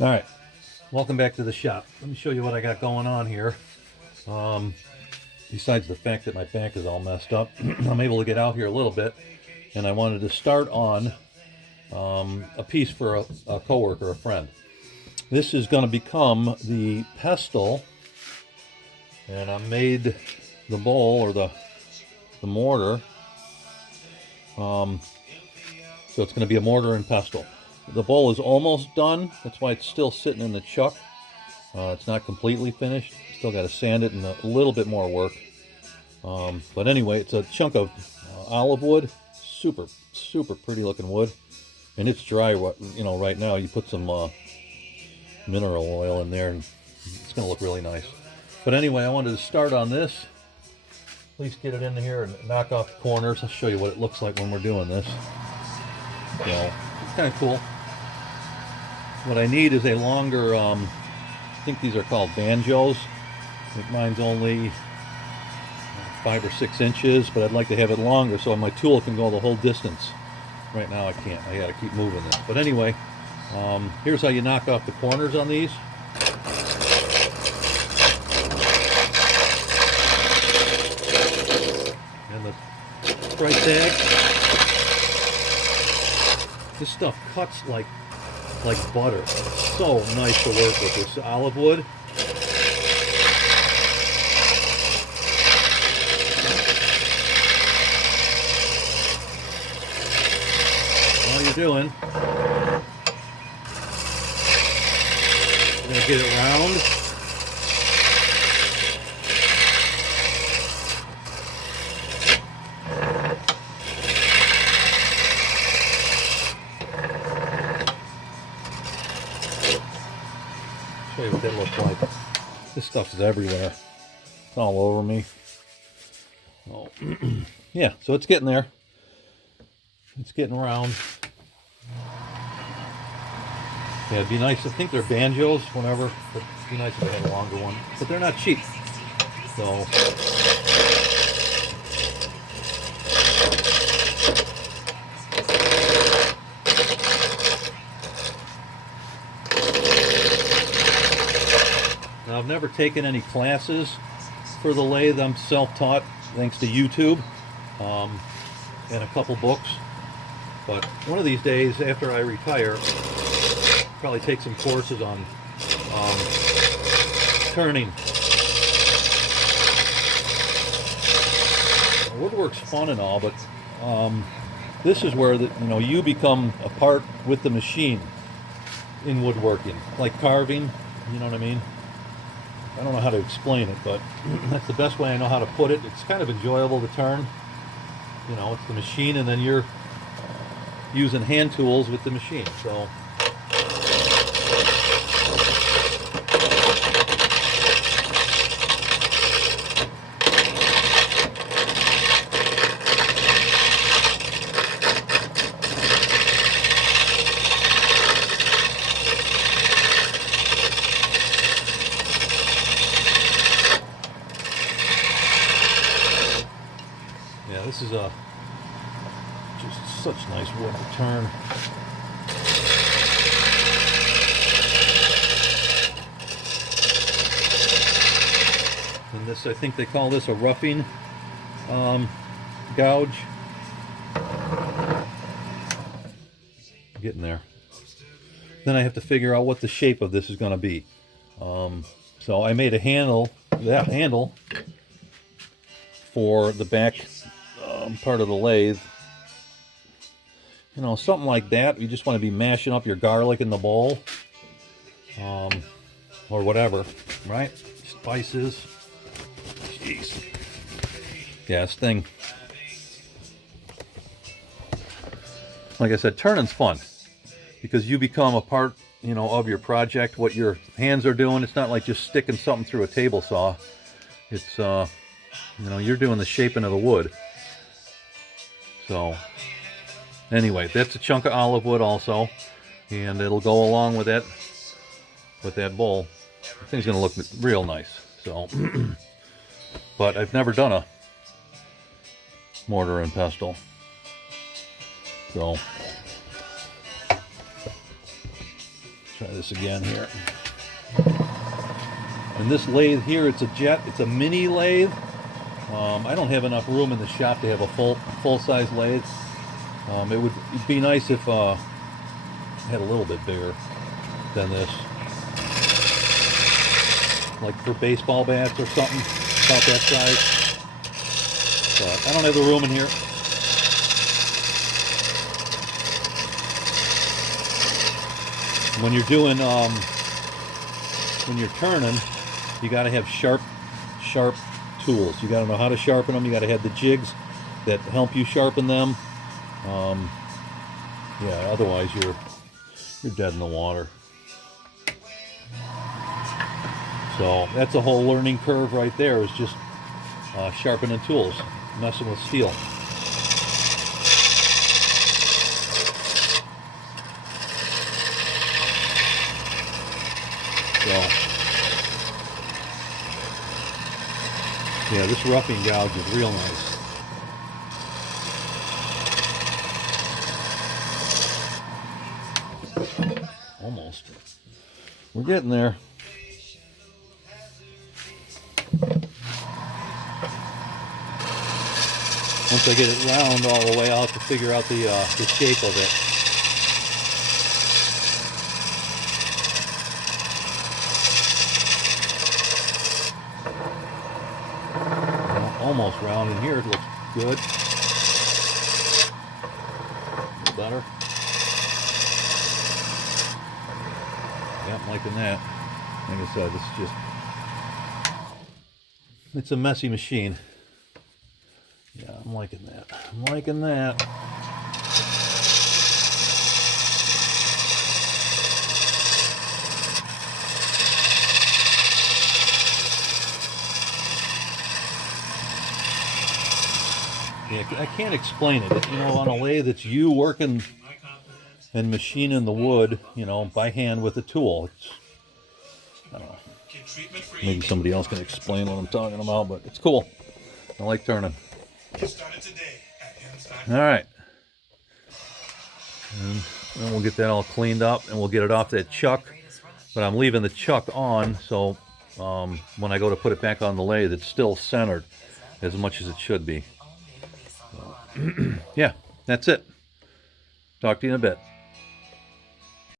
Alright, welcome back to the shop. Let me show you what I got going on here. Besides the fact that my back is all messed up, I'm able to get out here a little bit, and I wanted to start on a piece for a coworker, a friend. This is going to become the pestle, and I made the bowl, or the mortar. So it's going to be a mortar and pestle. The bowl is almost done. That's why it's still sitting in the chuck. It's not completely finished. Still got to sand it and a little bit more work. But anyway, it's a chunk of olive wood. Super, super pretty looking wood. And it's dry, you know, right now. You put some mineral oil in there and it's going to look really nice. But anyway, I wanted to start on this. At least get it in here and knock off the corners. I'll show you what it looks like when we're doing this. So, it's kind of cool. What I need is a longer, I think these are called banjos. I think mine's only 5 or 6 inches, but I'd like to have it longer so my tool can go the whole distance. Right now I can't. I gotta keep moving this. But anyway, here's how you knock off the corners on these. And the price tag. This stuff cuts like butter. So nice to work with, this olive wood. All you're doing, you're going to get it round. Show you what they look like. This stuff is everywhere. It's all over me. Oh, yeah, so it's getting there. It's getting around. Yeah, it'd be nice. I think they're banjos, whatever. But it'd be nice if they had a longer one. But they're not cheap. So. Now, I've never taken any classes for the lathe. I'm self-taught thanks to YouTube and a couple books. But one of these days, after I retire, probably take some courses on turning. Woodwork's fun and all, but this is where you become a part with the machine in woodworking, like carving. You know what I mean? I don't know how to explain it, but that's the best way I know how to put it. It's kind of enjoyable to turn. You know, it's the machine, and then you're using hand tools with the machine. So. Yeah, this is just such nice wood to turn. And this, I think they call this a roughing gouge. Getting there. Then I have to figure out what the shape of this is going to be. So I made a handle, that handle, for the back part of the lathe. You know, something like that. You just want to be mashing up your garlic in the bowl, or whatever, right? Spices. Jeez. Yeah, this thing. Like I said, turning's fun because you become a part, of your project. What your hands are doing. It's not like just sticking something through a table saw. It's you're doing the shaping of the wood. So anyway, that's a chunk of olive wood also, and it'll go along with that bowl. The thing's gonna look real nice. So, but I've never done a mortar and pestle. So Try this again here. And this lathe here, it's a jet. It's a mini lathe. I don't have enough room in the shop to have a full-size lathe. It would be nice if I had a little bit bigger than this, like for baseball bats or something, about that size. But I don't have the room in here. When you're doing, when you're turning, you got to have sharp tools. You got to know how to sharpen them. You got to have the jigs that help you sharpen them. Yeah, otherwise you're dead in the water. So that's a whole learning curve right there, is just sharpening tools, messing with steel. So yeah, this roughing gouge is real nice. Almost. We're getting there. Once I get it round all the way, I'll have to figure out the shape of it. Almost round in here. It looks good. A little better. Yeah, I'm liking that. Like I said, this is just, it's a messy machine. Yeah, I'm liking that. I'm liking that. Yeah, I can't explain it. You know, on a lathe, it's you working and machining the wood, you know, by hand with a tool. It's, I don't know. Maybe somebody else can explain what I'm talking about, but it's cool. I like turning. All right. And then we'll get that all cleaned up and we'll get it off that chuck. But I'm leaving the chuck on, so when I go to put it back on the lathe, it's still centered as much as it should be. So, yeah, that's it. Talk to you in a bit.